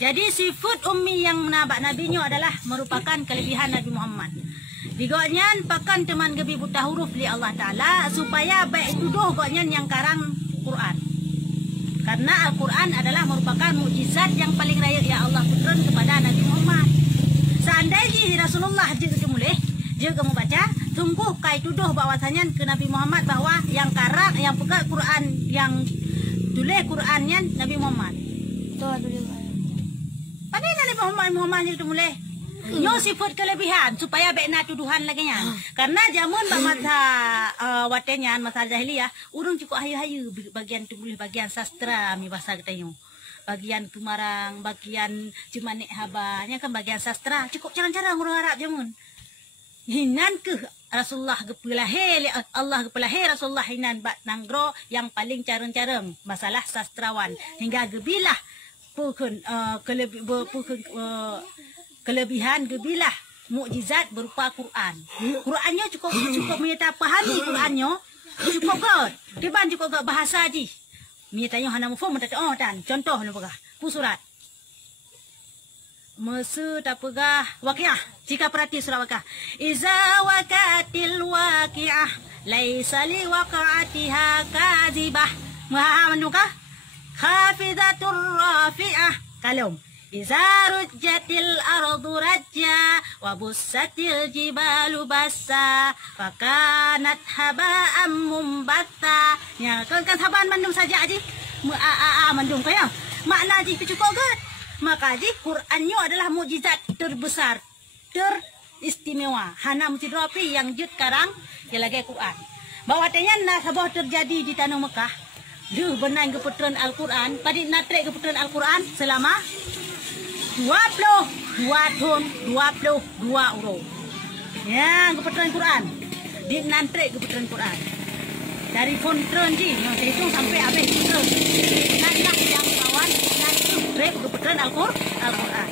Jadi sifat ummi yang menabak nabinya adalah merupakan kelebihan Nabi Muhammad. Digoknyan pakan teman gebi buta huruf li Allah Ta'ala supaya baik tuduh goknyan yang karang Quran. Karena Al-Quran adalah merupakan mukjizat yang paling raya ya Allah turun kepada Nabi Muhammad. Seandainya Rasulullah juga mulih, juga kamu baca, sungguh kai tuduh bahwasanya ke Nabi Muhammad bahwa yang karang, yang pegang Quran, yang tulis Qurannya Nabi Muhammad. Pada Nabi Muhammad itu mulai. Nyo sifat kelebihan supaya bekna tuduhan lagi nya. Karena jamun masa watenya masa jahiliyah urung cukup hayu-hayu bagian tulis bagian sastra mi bahasa kita nyo. Bagian kemarang, bagian cuma nek habanya kan bagian sastra cukup cara-cara urang Arab jamun. Hinan ke Rasulullah gepelahe Allah gepelahe Rasulullah hinan bak nanggro yang paling careng-careng masalah sastrawan hingga gebilah pukun kelebihan gebilah mukjizat berupa Quran. Qurannya cukup menyata pahami Qurannya cukup god. Tiban cukup god bahasa ji. Mitanyo hana mufum mata oh dan contoh nu pegah. Pu surat. Mesu tak pegah Waqiah. Jika perhati surat Waqiah. Iza waqatil waqiah laisa li waqa'atiha kadzibah. Maha menukah? Khafidatur rafi'ah. Kalom. Iza rujjatil ardu rajja wa bussatil jibalu bassa fakanat haba'am mumbatta. Ya, kan saban mandum saja aji. Mandum kaya. Makna aji cukup gad. Maka aji Qurannya adalah mukjizat terbesar, teristimewa. Hana mesti rapi yang jut karang lagi Quran. Bahwa tanya sabah terjadi di tanah Mekah. Duh benang keputran Al-Quran, pada natre keputran Al-Quran selama 22 tahun 22 euro. Ya, keputran Quran. Di natre keputran Quran. Dari kontren ji, yang saya hitung sampai habis kontren. Nanlah yang kawan natre keputran Al-Quran.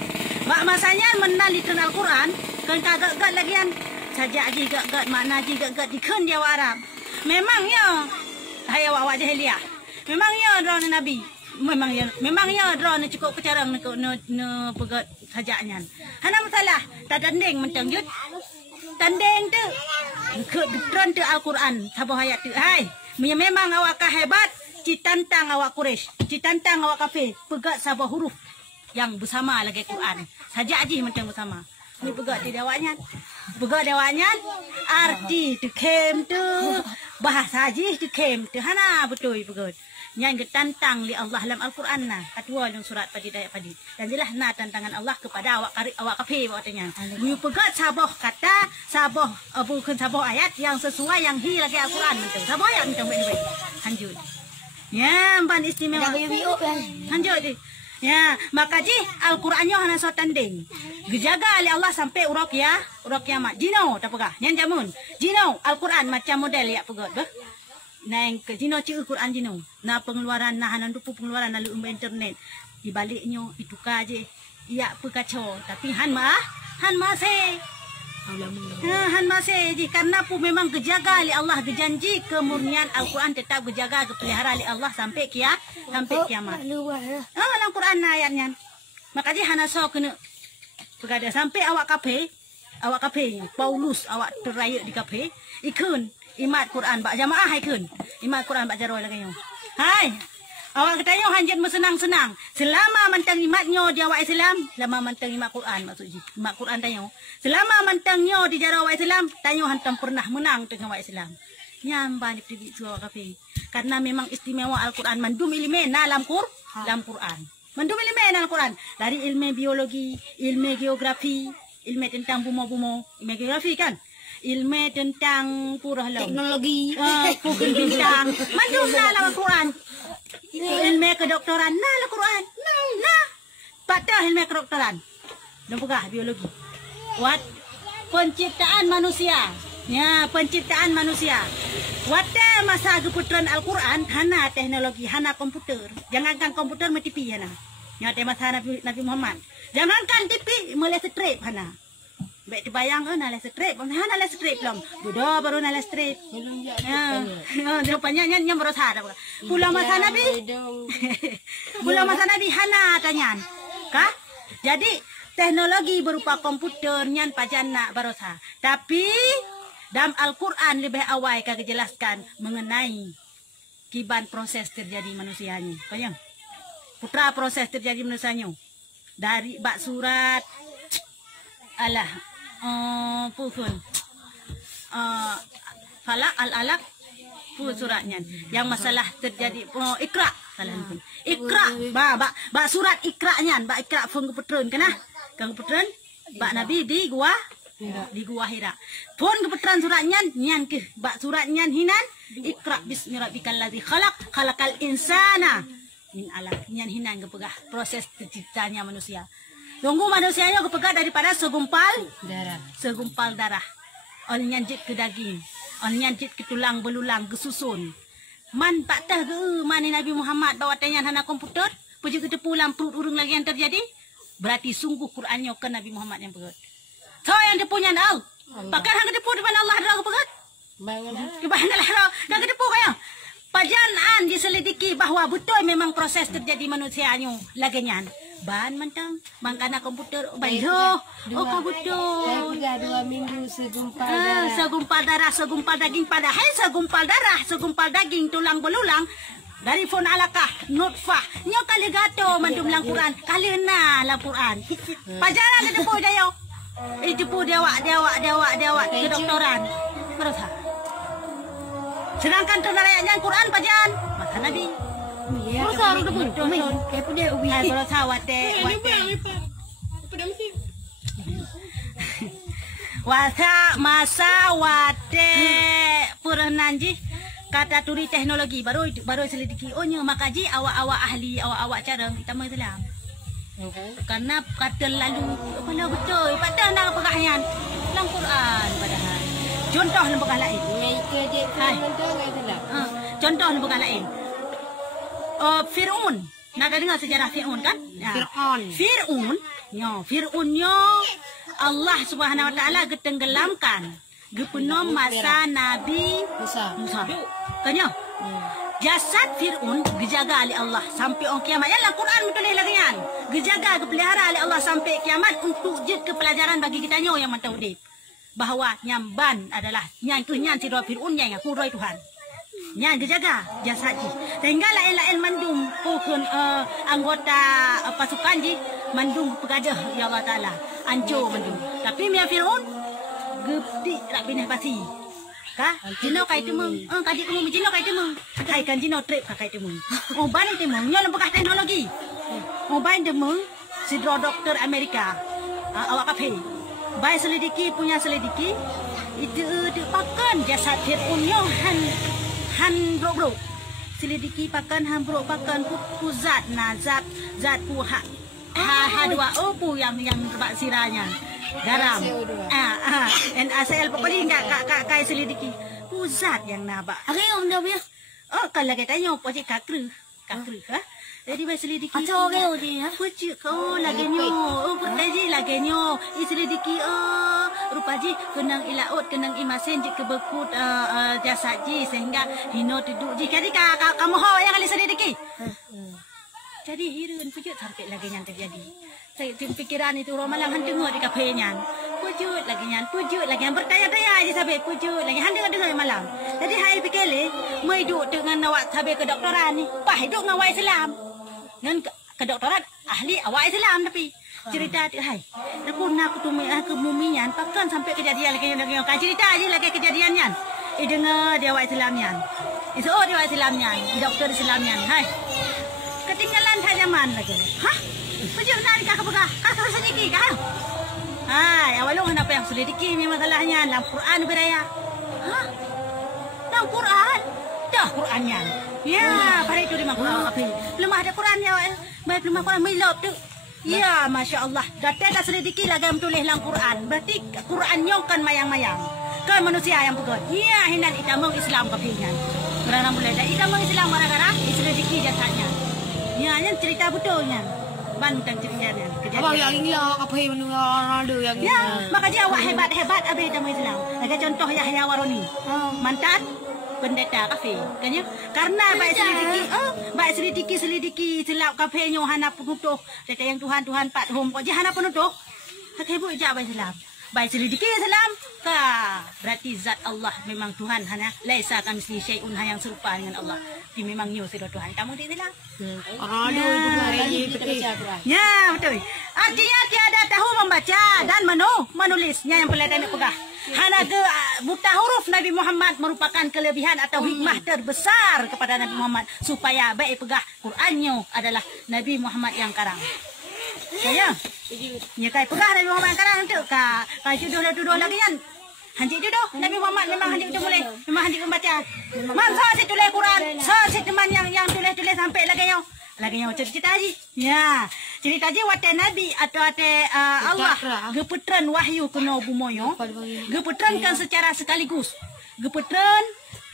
Mak masanya menalitkan Al-Quran, kan kagak lagian saja aji gak makna aji gak dikun dia Arab. Memangnya hayya wa jahiliyah. Memangnya drone Nabi. Memangnya drone cukup kecarang ne pegat sajaknya. Hana masalah tak tanding mentang jut. Tanding tu ke drone tu Al-Quran sabah ayat tu. Hai, memang awak hebat, citantang awak Quraisy, citantang awak kafir, pegat sabah huruf yang bersama lagi Quran. Sajak aji mentang bersama. Ni pegat di dawanya. Pegat dawanya arti tu kem tu bahasa aji tu kem tu hana betul pegat. Yang ditantang li Allah dalam Al-Quran nah kedua dalam surat padi dayat padi dan jelas nah tantangan Allah kepada awak kafir katanya you pegat sabah kata sabah bukan sabah ayat yang sesuai yang hi lagi Al-Quran itu sabah ayat macam ni hanjut ya ban istimewa hanjut ya maka ji Al-Qurannya hana so tanding gejaga li Allah sampai urok kiamat jino tak pegah yang jamun jino Al-Quran macam model ya pegat bah nang ke jino ci Quran jino na pengeluaran nah hanan dupu pengeluaran lalu internet di baliknya itu kaje iya pekacau tapi han masih han masih ji karena pu memang kejaga li Allah berjanji kemurnian Al-Quran tetap kejaga kepelihara li Allah sampai kiamat dalam Quran ayatnya makanya hana so kena pegada sampai awak kafe Paulus awak teraya di kafe ikun imat Quran bak jamaah hai kun imat Quran bak jaroi lagi yo hai awak katanya hanjat senang-senang selama mantang imatnya di awak Islam selama mantang imat Quran maksudnya imat Quran tanyo selama mantangnya di jaroi awak Islam tanyo hantam pernah menang dengan awak Islam nyamban di awak kafe karena memang istimewa Al-Quran mandum ilmu dalam Quran mandum ilmu dalam Quran dari ilmu biologi ilmu geografi ilmu tentang bumi-bumi ilmu geografi kan ilmu tentang teknologi, pukul bintang, mandum dalam Al-Quran. Ilmu kedokteran, dalam Al-Quran. Nah, patah ilmu kedokteran. Dan pegah biologi. Penciptaan manusia. Ya, penciptaan manusia. Wata masa keputran Al-Quran, hana teknologi, hana komputer. Jangankan komputer me TV hana. Ya, masa Nabi Muhammad. Jangankan TV, mulai strip hana. Baik dibayang kan nalas strip, mana nalas strip belum? Budo baru nalas strip. Ya, jawabannya nya berusaha. Pulau masa Nabi hana tanyan. Kah? Jadi teknologi berupa komputer nyan pajan nak barosa. Tapi dalam Al-Quran lebih awal kagak jelaskan mengenai kiban proses terjadi manusianya. Bayang. Putra proses terjadi manusianya. Dari bak surat alah pukul falak al-alaq suratnya yang masalah terjadi ikra salah pun ikra ba surat ikra-nya ba ikra fung keputreun kana kang putreun ba nabi di gua Hira pun keputreun suratnya nyan ke ba suratnya hinan ikra bismi rabbikal ladzi khalaqal insana min alaq nyan hinan kepegah proses terciptanya manusia. Tunggu manusianya kepegah daripada segumpal darah. Oleh nyanjit ke daging, oleh nyanjit ke tulang belulang, ke susun. Man tak tahu ke mana Nabi Muhammad bawa tanya hana komputer, puji ke pulang perut urung lagi yang terjadi. Berarti sungguh Qurannya ke Nabi Muhammad yang pegat. So yang dia punya tahu. Pakai hang depu depan Allah dah pegat. Kebanalah dah depu kaya. Pajanaan diselidiki bahawa betul memang proses terjadi manusianya lagi nyan. Ban mentang mangkana komputer banjo betul 2 minggu segumpal darah segumpal daging padahal segumpal daging tulang belulang dari fon alakah nutfah nyo kali gato mandum lang Quran kali na lang Quran pajaran ada po dayo itu po dewa kedokteran terus sedangkan tu narayanya Quran pajan maka Nabi Terus orang betul. Kayak punya ubi. Terus wate. Masa wate purananji kata turi teknologi baru selidiki. Ohnya makaji awak ahli awak cara kita mau Islam. Karena kata lalu kalau betul padahal nak pegahnya dalam Quran padahal. Contoh lembaga lain. Contoh lembaga lain. Fir'aun. Nak dengar sejarah Fir'aun kan? Fir'aunnya Allah Subhanahu wa taala getenggelamkan. Gepenom masa Nabi Musa. Tanya. Jasad Fir'aun dijaga oleh Allah sampai orang kiamat. Yalah Quran menulis lagi kan. Dijaga dipelihara oleh Allah sampai kiamat untuk jid kepelajaran bagi kita yang mantau dip. Bahawa nyamban adalah nyan sidra Fir'aun yang aku roi Tuhan. Nya dijaga jasad ji. Sehingga lain-lain mandung pukul anggota pasukan ji mandung pegajah ya Allah Taala. Ancur mandung. Tapi Mia Fir'aun gepti nak pindah pasi. Kah? Jino kai temung. Kaji temung jino kai temung. Kai kan jino trip kai temung. Oh ban temung nya lembah teknologi. Oh ban temung sidro doktor Amerika. Awak kafe. Bai selidiki punya selidiki itu pakan jasad Fir'aun nya han bro selidiki pakan han bro pakan puzat nazat zat puha dua opu yang terbak siranya garam NaCl pokoknya kak selidiki puzat yang nabak hari om dah biar kalau kita tanya pocik kakru ha jadi bahasa selidiki Acau ke odi ha pocik kau lagi nyo pertaji lagi nyo selidiki rupaji kenang ilaut kenang imasen ji kebekut jasad ji sehingga hino duduk ji jadi kamu ho yang kali selidiki jadi hirun pujut sampai lagi yang terjadi saya pikiran itu orang malang dengar di kafe nyan pujut lagi yang bertanya-tanya aja sampai pujut lagi dengar malam jadi hai pikir le mai duduk dengan awak sampai kedokteran ni pah hidup dengan awak Islam dengan kedokteran ahli awak Islam tapi cerita hai aku nak ke mumian pakan sampai kejadian lagi yang cerita aja lagi kejadiannya dengar dia awak Islamnya itu dia awak Islamnya doktor Islamnya hai ketinggalan zaman lagi hah pujut tadi kakak sedikit kah hai awal lu kenapa yang selidiki ni masalahnya dalam Quran beraya hah dalam Quran dah Qurannya ya pada itu di Quran belum ada Qurannya baik belum Quran milop tu ya Masya Allah dah selidiki lagi menulis dalam Quran berarti Qurannya kan mayang-mayang kan manusia yang pegot ya hindan itamong Islam kafinya kerana mulai dah itamong Islam gara-gara selidiki jasadnya ya yang cerita betulnya bantang ceritanya kejadian abang yang ini lah apa yang ada yang ya makanya awak hebat abis itamong Islam lagi contoh Yahya Waroni mantan pendeta kafe. Kanya karena baik selidiki selap kafe nyo hana penutuh. Tete yang Tuhan pat home kok je hana penutuh. Hak ibu ijab Islam. Baik selidiki Islam ka berarti zat Allah memang Tuhan hana laisa kamitsli syai'un yang serupa dengan Allah. Dia memang nyo sudah Tuhan. Kamu di Islam? Aduh itu betul. Ya, betul. Artinya tiada tahu membaca dan menulisnya yang pelajari pegah. Hana ke buta huruf Nabi Muhammad merupakan kelebihan atau hikmah terbesar kepada Nabi Muhammad supaya baik pegah Qurannya adalah Nabi Muhammad yang karang. Ya. Ya kai pegah Nabi Muhammad yang karang tu ka jodoh lagi kan. Hanjik jodoh Nabi Muhammad memang hanjik jodoh boleh. Memang hanjik membaca. Mangsa si tulis Quran, si teman yang tulis sampai lagi yo. Lagi yang cerita aja. Ya, cerita aja wate Nabi atau wate Allah geputran wahyu kena bumoyo. Geputran kan secara sekaligus. Geputran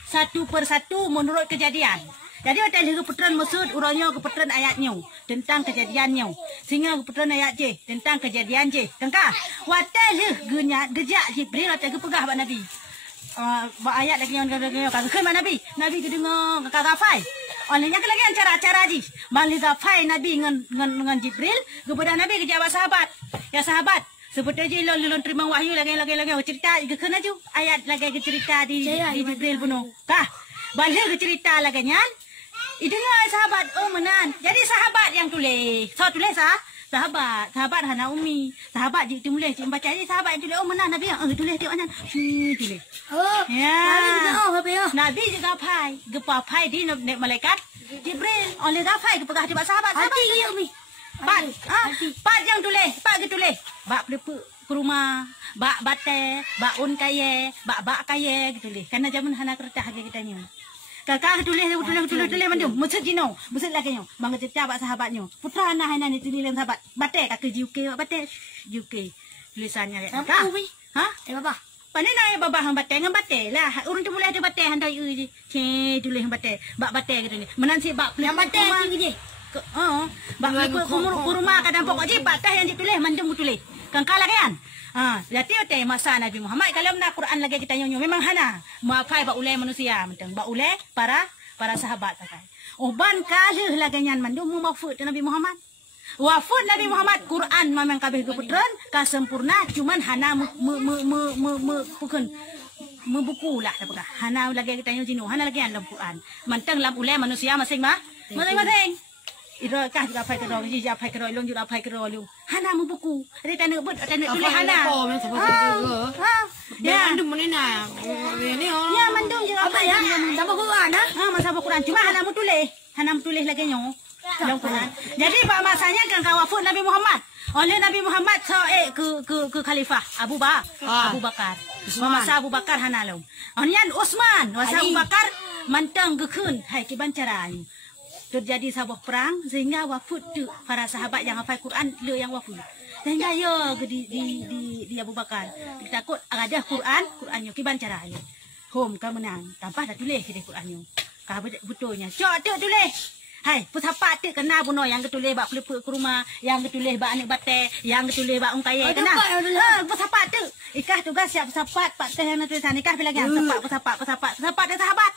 satu persatu menurut kejadian. Jadi wate geputran maksud urangnya geputran ayatnya tentang kejadiannya. Sehingga geputran ayat je tentang kejadian je. Tengkah? Wate gejak Jibril wate gepegah bak Nabi. Ayat lagi yang kagak Nabi kedengar kagafai. Olehnya ke lagi cara-cara ji. Mali gafai Nabi dengan Jibril kepada Nabi ke jawab sahabat. Ya sahabat, seperti je lon terima wahyu lagi cerita ke kena ju ayat lagi ke cerita di Jibril bunuh. Kah? Balik ke cerita lagi nyan. Idengar sahabat menan. Jadi sahabat yang tulis. So tulis sahabat hana umi. Sahabat je tulis baca je sahabat yang tulis menan Nabi yang tulis tengok kan. Tulis. Ya. Nabi juga pai, gepapai di malaikat Jibril. Oleh gapai kepegah di sahabat. Pat yang tulis, pat ke tulis. Bak pelepuk ke rumah, bak bate, bak un kaye, bak kaye gitu leh. Karena zaman hana kertas kita ni. Kakak tulis mandum, musuh jino, musuh lagi nyo. Bang cerita bak sahabatnya. Putra anak hana ni tulis sahabat. Bate kakak UK, bate UK. Tulisannya kakak. Ha? Bapa. Pandai nak babah hang batai dengan batai lah. Urang tu boleh ada batai hang dai je. Tulis hang batai. Bak batai gitu ni. Menan si bak yang batai je. Bak rumah kadang pokok je batai yang ditulis mandum tulis. Kan kalah kan? Berarti masa Nabi Muhammad kalau nak Quran lagi kita nyanyi memang hana. Maafai bak ulai manusia mentang. Bak ulai para sahabat pakai. Ban kalah lagi nyan mandum mafut Nabi Muhammad. Wafat Nabi Muhammad Quran memang kabeh keputran ka sempurna cuman hana bukan membuku lah apa hana lagi kita nyino hana lagi dalam Quran mantang lam ulai manusia masing-masing iro kah juga pai kero ji pai kero long juga pai kero lu hana membuku ada tanda tulis hana ya Mandum menina ini ya mandum juga apa ya sama Quran masa Quran cuma hana tulis lagi nyo dalam Quran. Jadi pak masanya kan kawafut Nabi Muhammad. Oleh Nabi Muhammad ke khalifah Abu Bakar. Masa Abu Bakar hanalom. Onian Utsman, masa Abu Bakar mantang gekun hai ki bancaran. Terjadi sebuah perang sehingga wafut tu para sahabat yang hafal Quran le yang wafut. Sehingga yo di Abu Bakar. Takut ada Qurannya ki bancaran. Hom ka menang tanpa dah tulis di Qurannya. Ka betulnya. Cok tulis. Hai, pusapa tu kena bunuh yang ketulis bak pelepuk ke rumah, yang ketulis bak anak batai, yang ketulis bak ungkaya kena. Pusapa tu. Ikah tugas siap pusapa pak teh yang tulisan ikah bila kan pusapa dan sahabat.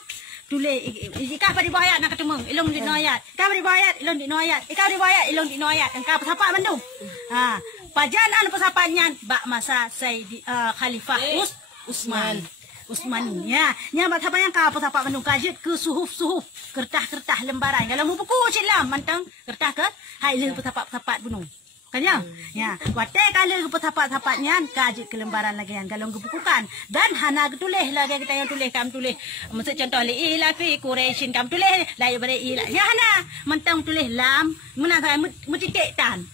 Tulis ikah pada bawah ayat nak ketemu, ilung di ayat. Ikah pada bawah ayat, ilung di ayat. Ikah di bawah ayat, ilung di ayat. Engkau pusapa mandum. Pajangan pusapanya bak masa Sayyid Khalifah Utsman ya nya apa yang ka apa mandung kajit ke suhuf kertas lembaran kalau mau buku silam mantang kertas ke hai le petapat bunuh kan ya wate kalau ke petapat-tapatnya kajit ke lembaran lagi yang kalau bukukan dan hana tulis lagi kita yang tulis kam tulis maksud contoh li ila fi quraisyin kam tulis la ibare ila ya hana mantang tulis lam menang saya mutitik tan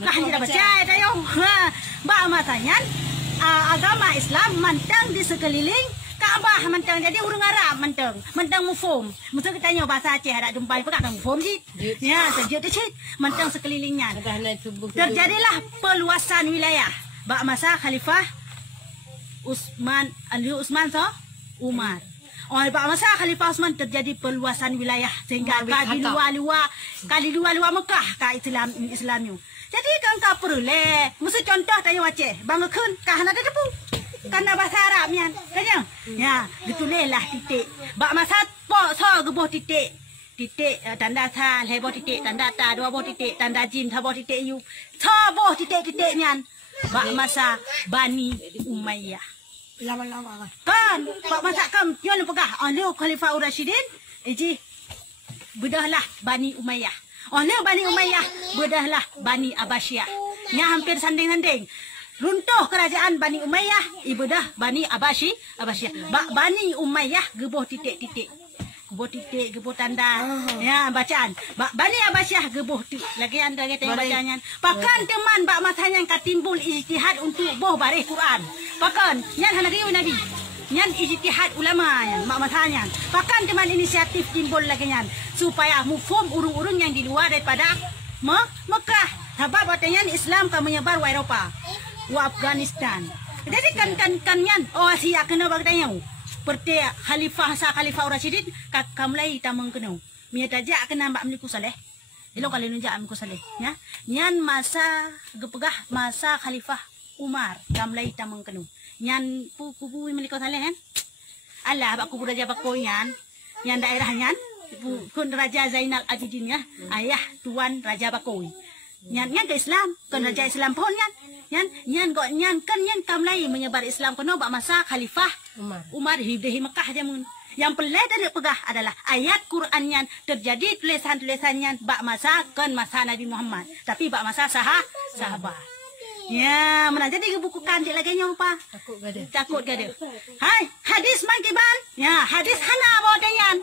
lah tidak baca tayo ba masanya agama Islam mantang di sekeliling Kaabah mantang jadi urang Arab mantang mufum. Mesti kita tanya bahasa Aceh ada jumpa apa kan mufum sih. Ya, sejak tu mantang sekelilingnya. Terjadilah peluasan wilayah. Bak masa Khalifah Utsman Umar. Bak masa Khalifah Utsman terjadi peluasan wilayah sehingga kali luar Mekah ka Islamnya. Jadi kan tak perlu le. Mesti contoh tanya Aceh. Bang kun kah ada depu. Karena bahasa Arab nian. Kanya. Ya, ditulislah titik. Bak masa pok so gebuh titik. Titik tanda sa, leboh titik, tanda ta, dua boh titik, tanda jim, saboh titik yu. So boh titik-titik nian. Bak masa Bani Umayyah. Lama-lama Kan, bak masa kam yon pegah. Oleh Khalifah Ar-Rasyidin, eji bedahlah Bani Umayyah. Oleh Bani Umayyah, bedahlah Bani Abbasiyah. Nya hampir sanding-sanding. Runtuh kerajaan Bani Umayyah, ibadah Bani Abbasiyah. Bak Bani Umayyah gebuh titik-titik. Gebuh titik, gebuh tanda. Ya, bacaan. Bak Bani Abbasiyah gebuh tu. Lagi tengok bacaannya. Pakan teman bak masanya katimbul ijtihad untuk boh barih Quran. Pakan, yang hanagi Nabi. Yang ijtihad ulama yang mak masanya. Pakan teman inisiatif timbul lagi yang supaya mufhum urung-urung yang di luar daripada Mekah. Sebab katanya Islam kan menyebar wa Eropah, wa Afghanistan. Jadi kan yang Asia kena bagdanya. Seperti Khalifah Ar-Rasyidin kamlai tamang kena. Mia tajak kena mbak meliku saleh. Ilo kali nunjak meliku saleh. Ya, nyan masa gepegah masa Khalifah Umar kamlai tamang kena. Nyan kubu meliku saleh kan? Allah bak kubu raja bakoyan. Nyan daerah nyan kun Raja Zainal Abidin ya. Ayah tuan Raja Bakoi. Nyan ke Islam, kan Raja Islam pun nyan kan kamlai menyebar Islam kono bak masa Khalifah Umar hidup Mekah jamun. Yang pelik dari pegah adalah ayat Quran yang terjadi tulisan-tulisannya bak masa Nabi Muhammad, tapi bak masa sahabat. Ya, mana jadi buku kandik lagi nyompa. Takut gade. Hai, hadis mangkiban. Ya, hadis hana bodayan.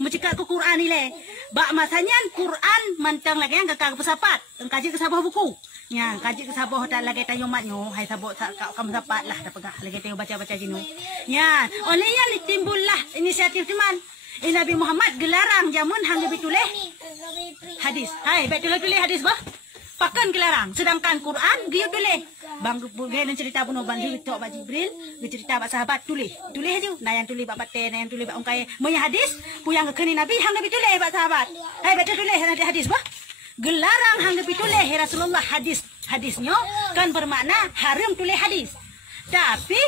Mencikak ke Quran ile. Bak masanya Quran mantang lagi yang kakak pesapat. Kaji ke sabah buku. Ya, kaji ke sabah tak lagi tayo matnyo. Hai sabah kamu dapat lah dah pegah lagi tayo baca-baca jino. Ya, oleh yang timbullah inisiatif teman. Nabi Muhammad gelarang jamun hang lebih tulis hadis. Hai, betul tulis hadis bah. Pakan gelarang. Sedangkan Quran dia tulis. Bang Bugen cerita bunuh bandu tok Pak Jibril, dia cerita bak sahabat tulis. Tulis aja. Nah yang tulis bak baten, yang tulis bak ongkai. Moy hadis, puyang kekeni Nabi hang Nabi tulis bak sahabat. Hai betul tulis hadis bah. Gelarang hang Nabi tulis Rasulullah hadisnya kan bermakna haram tulis hadis. Tapi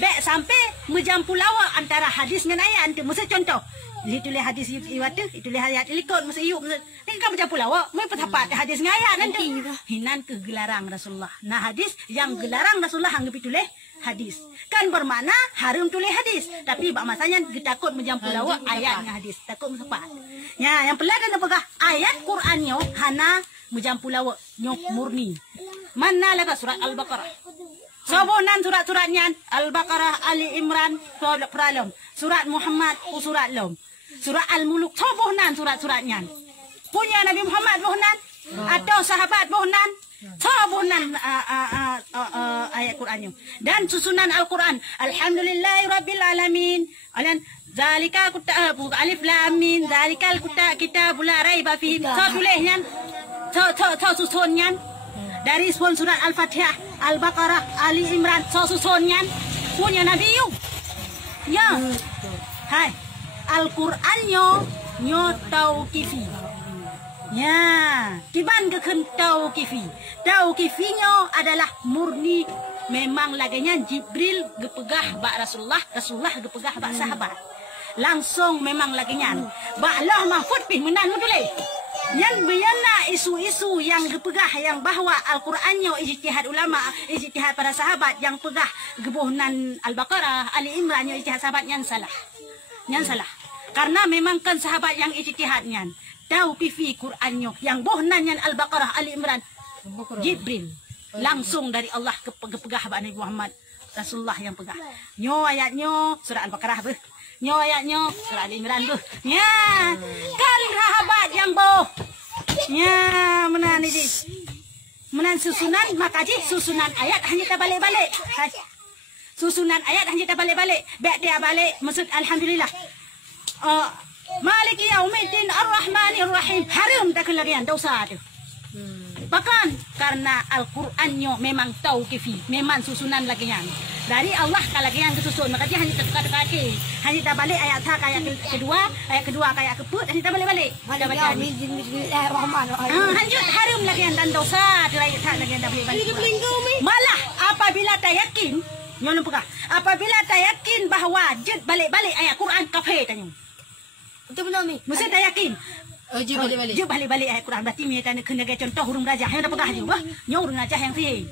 bek sampai menjampu lawa antara hadis dengan ayat. Mesti contoh. Dia tulis hadis iwat tu, tulis ayat ilikot mesti iu. Ni kan macam pula mai petapat hadis ngayat nanti. Hinan ke gelarang Rasulullah. Nah hadis yang gelarang Rasulullah hang tulis hadis. Kan bermakna haram tulis hadis, tapi bak masanya takut menjampu lawa ayatnya hadis. Takut mesepat. Ya, yang pelat dan pegah ayat Qurannya hana menjampu lawa nyok murni. Mana laga surat Al-Baqarah. Sabonan surat-suratnya Al-Baqarah, Ali Imran, Surat Al-Qalam, Surat Muhammad, Surat Lom. Surat Al-Muluk, bohnan surat-suratnya. Punya Nabi Muhammad bohnan, atau sahabat bohnan, bohnan ayat Qurannya. Dan susunan Al-Quran, Alhamdulillahirabbil alamin. Zalika alif lam mim, zalikal kitabul la raiba fihi. Tulisnya, susunnya. Dari surat Al-Fatihah, Al-Baqarah, Ali Imran, susunnya. Punya Nabi yuk. Ya. Hai. Al-Qurannya tauqifi. Ya, kiban keken tauqifi. Tauqifinya adalah murni memang laginya Jibril gepegah bak Rasulullah gepegah bak sahabat. Langsung memang laginya. Bak Allah Mahfud pih menan tulis. Yang biana isu-isu yang gepegah yang bahwa Al-Qurannya ijtihad ulama, ijtihad para sahabat yang pegah gebuhnan Al-Baqarah, Ali Imran yang ijtihad sahabat yang salah. Yang salah. Karena memang kan sahabat yang ijtihadnya. Tahu pifi Qurannya yang bohnan Al-Baqarah, Ali Imran, Jibril langsung dari Allah kepegah Nabi Muhammad Rasulullah yang pegah. Nyo ayatnya surah Al-Baqarah beh. Nyo ayatnya surah Ali Imran beh. Ya, kan sahabat yang boh. Ya, menan ini. Menan susunan makaji susunan ayat hanya kita balik-balik. Susunan ayat hanya kita balik-balik. Baik dia balik maksud alhamdulillah. Maliki yaumiddin ar-rahmanir rahim. Haram tak kelagian dosa tu. Bahkan karena Al-Qurannya memang tauqifi, memang susunan lagian. Dari Allah kalagian kesusun, maka dia hanya kaki. Hanya kita balik ayat kedua kayak keput, hanya kita balik-balik. Ada baca ni. Lanjut haram lagian dan dosa. Ayat lagian dah balik-balik. Malah apabila tak yakin Nyo pegah. Apabila tak yakin bahawa jid balik-balik ayat Quran kafir tanya. Itu benar mi. Mesti tak yakin. Ji balik-balik. Jid balik-balik ayat Quran berarti mi kan kena gaya contoh huruf rajah yang dah pegah juga. Nyo huruf rajah yang sih.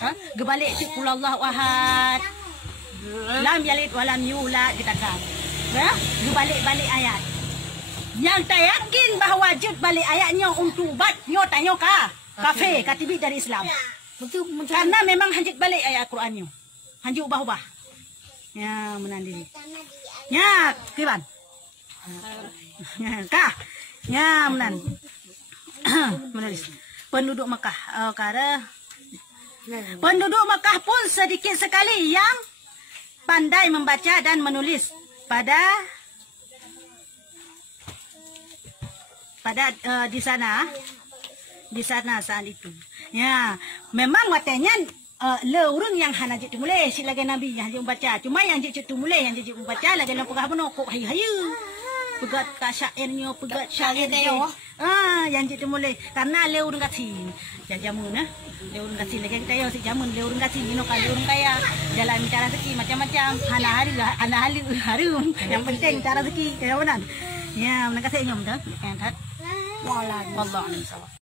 Ha? Gebalik cik qulullahu ahad. Lam yalid wa lam yulad kita kan. Ya? Gebalik-balik ayat. Yang tak yakin bahawa jid balik ayatnya untuk ubat, nyo tanya kafir, katibi dari Islam. Betul Karena memang hanjit balik ayat Qurannya. Hanjit ubah-ubah. Ya, menandiri. Ya, kiban. Ya, kah. Ya, menan. Menulis. Penduduk Mekah. Penduduk Mekah pun sedikit sekali yang pandai membaca dan menulis pada di sana saat itu. Ya, memang watanya le urang yang hana jit mulai si lagi nabi yang jit membaca. Cuma yang jit mulai yang jit membaca lagi nak pegah beno kok hayu. Pegat ka syairnya, pegat syairnya. Yang jit mulai karena le urang kasih. Yang jamun nah. Le urang kasih lagi kita yo si jamun le urang kasih ino kan urang kaya jalan cara rezeki macam-macam. Hana hari harum. Yang penting cara rezeki kayak mana. Ya, nak kasih nyom dah. Kan. Wallah.